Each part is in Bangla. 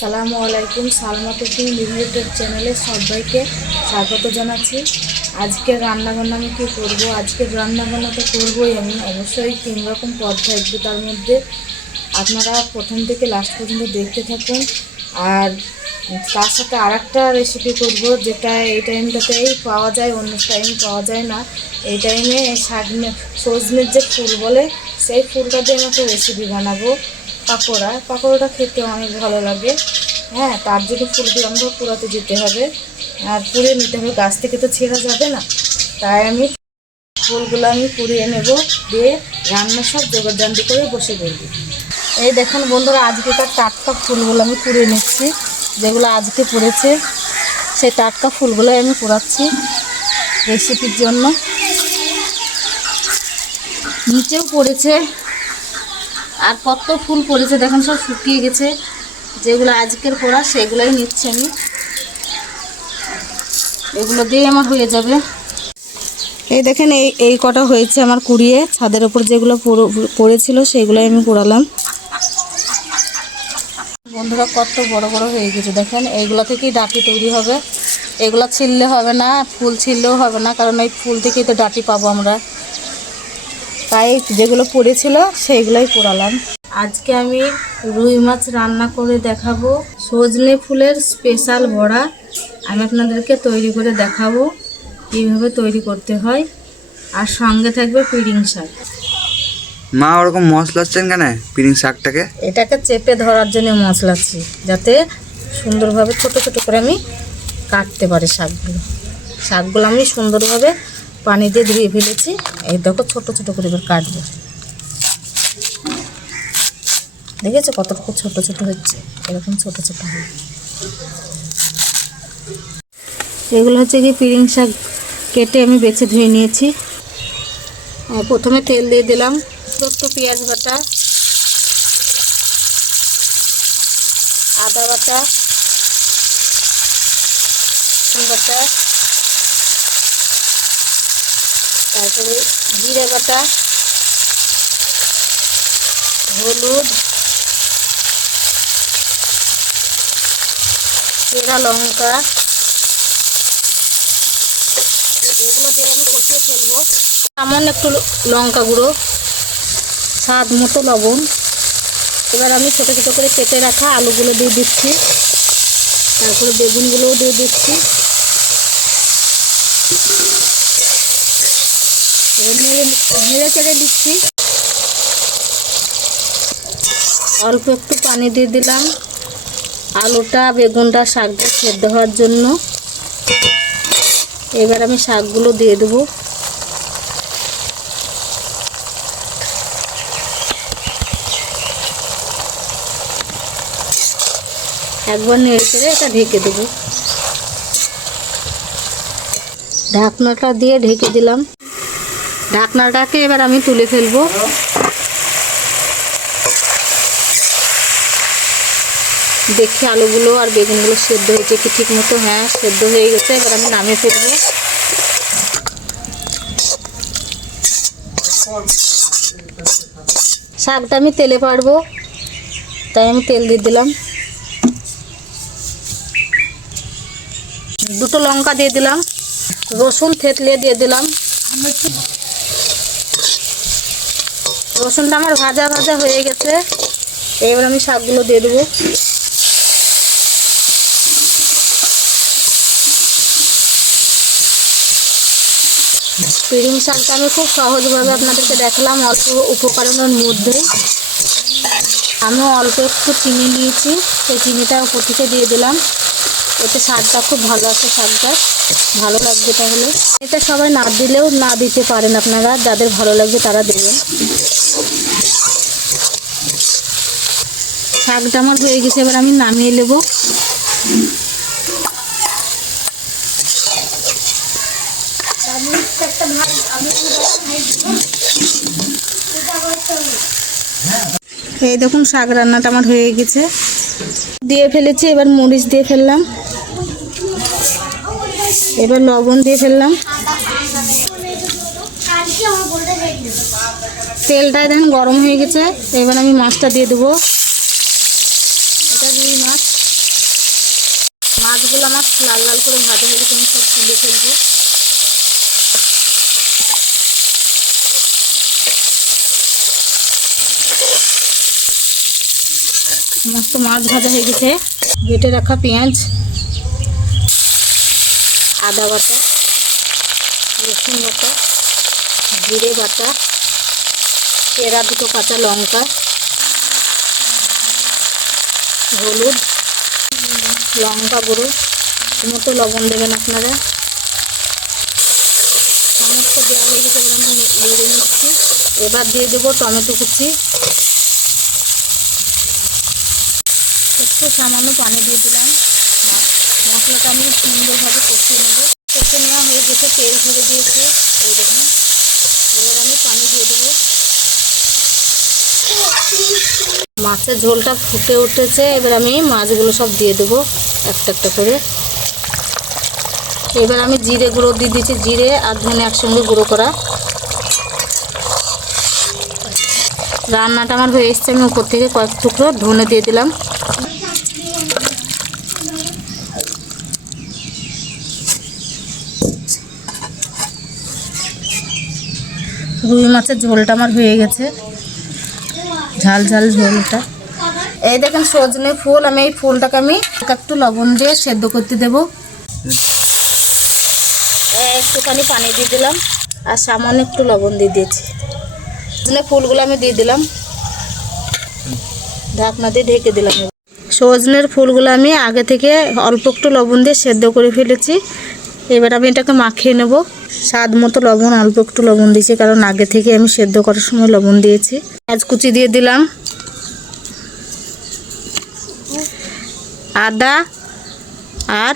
আসসালামু আলাইকুম। সালমা কুকিং লিমিটেড চ্যানেলে সবাইকে স্বাগত জানাচ্ছি। আজকে রান্নাবান্না আমি কী করবো, আজকের রান্নাবান্না তো করবোই আমি, অবশ্যই 3 রকম পদ থাকবে তার মধ্যে। আপনারা প্রথম থেকে লাস্ট পর্যন্ত দেখতে থাকুন। আর তার সাথে আরেকটা রেসিপি করব, যেটা এই টাইমটাতেই পাওয়া যায়, অন্য টাইম পাওয়া যায় না। এই টাইমে সজনের যে ফুল বলে, সেই ফুলটা দিয়ে আমি একটা রেসিপি বানাবো। পাকোড়াটা খেতে অনেক ভালো লাগে। হ্যাঁ, তার জন্য ফুলগুলো আমাকে কুড়াতে যেতে হবে আর পুড়িয়ে নিতে হবে, গাছ থেকে তো ছেঁড়া যাবে না। তাই আমি ফুলগুলো কুড়িয়ে নেব, দিয়ে রান্না সব জোগাড়জান্তি করে বসে পড়ব। এই দেখুন বন্ধুরা, আজকেকার টাটকা ফুলগুলো আমি কুড়িয়ে নিচ্ছি, যেগুলো আজকে পড়েছে সেই টাটকা ফুলগুলো আমি কুড়াচ্ছি রেসিপির জন্য। নিচেও পড়েছে আর কত ফুল পড়েছে দেখুন, সব শুকিয়ে গেছে। যেগুলো আজকের পড়া সেগুলোই নিচ্ছি আমি, এগুলো দিয়ে আমার হয়ে যাবে। এই দেখেন, এই কটা হয়েছে আমার কুড়িয়ে। ছাদের ওপর যেগুলো পড়েছিল সেগুলোই আমি কুড়ালাম। বন্ধুরা, কত বড় বড় হয়ে গেছে দেখেন। এইগুলো থেকেই ডাঁটি তৈরি হবে, এগুলো ছিললে হবে না, ফুল ছিললেও হবে না, কারণ এই ফুল থেকেই তো ডাঁটি পাবো আমরা। তাই যেগুলো পড়েছিল সেইগুলোই পোড়ালাম। আজকে আমি রুই মাছ রান্না করে দেখাবো, সজনে ফুলের স্পেশাল বড়া আমি আপনাদেরকে তৈরি করে দেখাবো কীভাবে তৈরি করতে হয়। আর সঙ্গে থাকবে পিড়িং শাক। মা ওরকম মশলাচ্ছেন কেন পিড়িং শাকটাকে? এটাকে চেপে ধরার জন্য মশলাচ্ছি, যাতে সুন্দরভাবে ছোট ছোট করে আমি কাটতে পারি শাকগুলো আমি সুন্দরভাবে পানি দিয়ে ধুয়ে ফেলেছি। এই দেখো, ছোট ছোট করে এবার কাটবো। দেখেছো কতটুকু ছোট ছোট হচ্ছে, এরকম ছোট ছোট হবে। এগুলো হচ্ছে কি পিড়িং শাক কেটে আমি বেছে ধুয়ে নিয়েছি। প্রথমে তেল দিয়ে দিলাম, একটু পেঁয়াজ বাটা, আদা বাটা, বাটা, তারপরে জিরে বাটা, হলুদ, চেরা লঙ্কা, এগুলো দিয়ে আমি কষিয়ে ফেলবো। সামান্য একটু লঙ্কা গুঁড়ো, স্বাদ মতো লবণ। এবার আমি ছোটো ছোটো করে কেটে রাখা আলুগুলো দিয়ে দিচ্ছি, তারপরে বেগুনগুলোও দিয়ে দিচ্ছি। নেড়ে চেড়ে দিচ্ছি। অল্প একটু পানি দিয়ে দিলাম আলুটা, বেগুনটা, শাকটা সেদ্ধ হওয়ার জন্য। এবার আমি শাকগুলো দিয়ে দেবো। একবার নেড়ে চেড়ে এটা ঢেকে দেবো। ঢাকনাটা দিয়ে ঢেকে দিলাম। ঢাকনাটাকে এবার আমি তুলে ফেলবো। দেখি আলুগুলো আর বেগুনগুলো সেদ্ধ হয়েছে কি ঠিক মতো। হ্যাঁ, সেদ্ধ হয়ে গেছে। এবার আমি নামিয়ে ফেলবো। শাকটা আমি তেলে পারবো, তাই আমি তেল দিয়ে দিলাম। দুটো লঙ্কা দিয়ে দিলাম, রসুন থেতলে দিয়ে দিলাম। রসুনটা আমার ভাজা ভাজা হয়ে গেছে। এবার আমি শাকগুলো দিয়ে দেবো। পিড়িং শাকটা আমি খুব সহজভাবে আপনাদেরকে দেখালাম, অল্প উপকরণের মধ্যেই। আমি অল্প একটু চিনি নিয়েছি, সেই চিনিটা উপর থেকে দিয়ে দিলাম। এতে স্বাদটা খুব ভালো আছে, শাকটা ভালো লাগবে। তাহলে এটা সবাই না দিলেও না দিতে পারেন আপনারা, যাদের ভালো লাগবে তারা দেবেন। শাকটা আমার হয়ে গেছে, এবার আমি নামিয়ে নেব। এই দেখুন, শাক রান্নাটা আমার হয়ে গেছে, দিয়ে ফেলেছি। এবার মরিচ দিয়ে ফেললাম, এবার লবণ দিয়ে ফেললাম। তেলটা দেখুন গরম হয়ে গেছে। এবার আমি মাছটা দিয়ে দেবো। এটা রুই মাছ। মাছগুলো আমার লাল লাল করে ভাজা হয়ে গেছে, আমি সব তুলে ফেলবো। আমার তো মাছ ভাজা হয়ে গেছে। বেটে রাখা পেঁয়াজ, আদা বাটা, রসুন বাটা, জিরে বাটা, চেরা দুটো কাঁচা লঙ্কা, হলুদ, লঙ্কা গুঁড়ো, মতো লবণ দেবেন আপনারা। সমস্ত দেওয়া হয়ে গেছে, এবার আমি নেড়ে নিচ্ছি। এবার দিয়ে দেবো টমেটো কুচি, একটু সামান্য পানি দিয়ে দিলাম। মশলাটা আমি সুন্দরভাবে কষিয়ে নেব। কষে নেওয়া হয়ে গেছে, তেল ছেড়ে দিয়েছে এই দেখুন। এবার আমি পানি দিয়ে দেবো। মাছের ঝোলটা ফুটে উঠেছে, এবার আমি মাছগুলো সব দিয়ে দেবো একটা একটা করে। এবার আমি জিরে গুঁড়ো দিয়ে দিচ্ছি, জিরে আর ধনে একসঙ্গে গুঁড়ো করা। রান্নাটা আমার হয়ে এসছে, আমি উপর থেকে কয়েক টুকরো ধনে দিয়ে দিলাম। রুই মাছের ঝোলটা আমার হয়ে গেছে, ঝাল ঝাল ঝোলটা। এই দেখেন সজনে ফুল, আমি এই ফুলটাকে আমি একটু লবণ দিয়ে সেদ্ধ করতে দেব। একটুখানি পানি দিয়ে দিলাম আর সামান্য একটু লবণ দিয়ে দিয়েছি। সজনে ফুলগুলো আমি দিয়ে দিলাম, ঢাকনা দিয়ে ঢেকে দিলাম। সজনের ফুলগুলো আমি আগে থেকে অল্প একটু লবণ দিয়ে সেদ্ধ করে ফেলেছি। এবার আমি এটাকে মাখিয়ে নেব। স্বাদ মতো লবণ, অল্প একটু লবণ দিয়েছি, কারণ আগে থেকে আমি সেদ্ধ করার সময় লবণ দিয়েছি। পেঁয়াজ কুচি দিয়ে দিলাম, আদা আর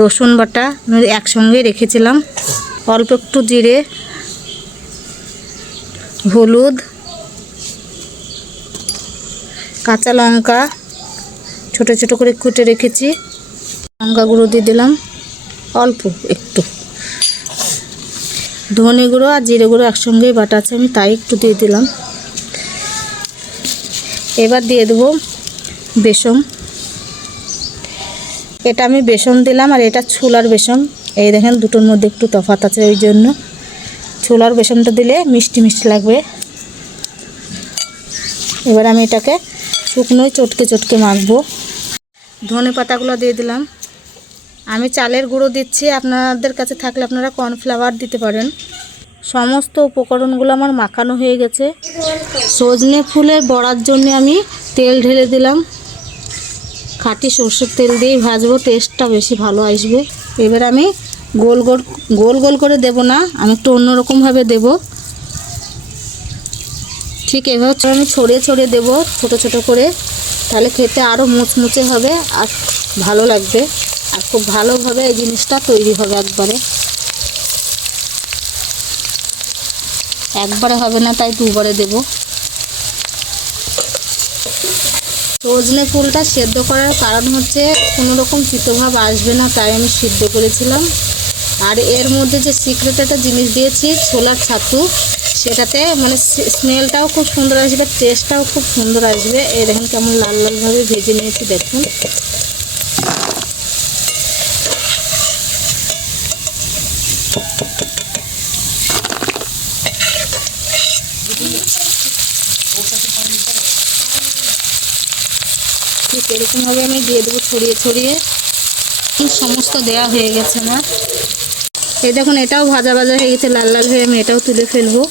রসুন বাটা আমি একসঙ্গে রেখেছিলাম, অল্প একটু জিরে, হলুদ, কাঁচা লঙ্কা ছোট ছোট করে কুটে রেখেছি, লঙ্কা গুঁড়ো দিয়ে দিলাম অল্প একটু, ধনে গুঁড়ো আর জিরে গুঁড়ো একসঙ্গেই বাটা আছে, আমি তাই একটু দিয়ে দিলাম। এবার দিয়ে দেবো বেসন। এটা আমি বেসন দিলাম আর এটা ছোলার বেসন। এই দেখেন দুটোর মধ্যে একটু তফাৎ আছে, ওই জন্য ছোলার বেসনটা দিলে মিষ্টি মিষ্টি লাগবে। এবার আমি এটাকে শুকনোয় চটকে চটকে মাখবো। ধনে পাতাগুলো দিয়ে দিলাম। আমি চালের গুঁড়ো দিচ্ছি, আপনাদের কাছে থাকলে আপনারা কর্নফ্লাওয়ার দিতে পারেন। সমস্ত উপকরণগুলো আমার মাখানো হয়ে গেছে। সজনে ফুলের বড়ার জন্য আমি তেল ঢেলে দিলাম। খাঁটি সর্ষের তেল দিয়েই ভাজবো, টেস্টটা বেশি ভালো আসবে। এবার আমি গোল গোল গোল গোল করে দেব না, আমি একটু অন্যরকমভাবে দেব। ঠিক এভাবে আমি ছড়িয়ে ছড়িয়ে দেবো ছোট ছোট করে, তাহলে খেতে আরও মুচমুচে হবে আর ভালো লাগবে, আর খুব ভালোভাবে এই জিনিসটা তৈরি হবে। একবারে হবে না, তাই দুবারে দেব। সজনে ফুলটা সেদ্ধ করার কারণ হচ্ছে কোনো রকম তিতভাব আসবে না, তাই আমি সিদ্ধ করেছিলাম। আর এর মধ্যে যে সিক্রেট একটা জিনিস দিয়েছি ছোলার ছাতু, সেটাতে মানে স্মেলটাও খুব সুন্দর আসবে, টেস্টটাও খুব সুন্দর আসবে। এই দেখুন কেমন লাল লালভাবে ভেজে নিয়েছি, দেখুন। ঠিক এরকমভাবে আমি দিয়ে দেবো ছড়িয়ে ছড়িয়ে। সমস্ত দেয়া হয়ে গেছে আমার। এই দেখুন এটাও ভাজা ভাজা হয়ে গেছে, লাল লাল হয়ে, আমি এটাও তুলে ফেলবো।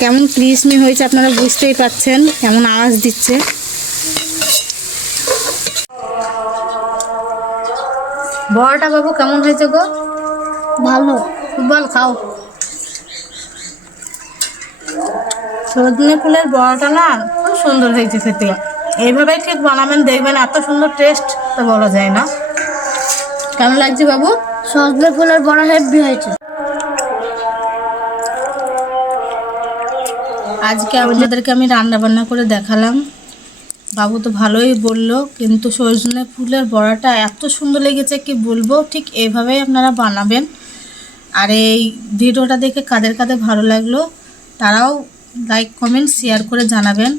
কেমন ক্রিসমি হয়েছে আপনারা বুঝতেই পাচ্ছেন, কেমন আওয়াজ দিচ্ছে। বড়াটা বাবু কেমন হয়েছে গো? ভালো, বল খাও। সজনে ফুলের বড়াটা না খুব সুন্দর হয়েছে খেতে। এইভাবেই ঠিক বানাবেন, দেখবেন এত সুন্দর টেস্ট তো বলা যায় না। কেমন লাগছে বাবু? সজনে ফুলের বড়া হেভি হয়েছে। আজকে আপনাদেরকে আমি রান্না বান্না করে দেখালাম। বাবু তো ভালোই বললো, কিন্তু সজনে ফুলের বড়াটা এত সুন্দর লেগেছে কি বলবো। ঠিক এইভাবেই আপনারা বানাবেন। আর এই ভিডিওটা দেখে কাদের কাদের ভালো লাগলো তারাও লাইক কমেন্ট শেয়ার করে জানাবেন।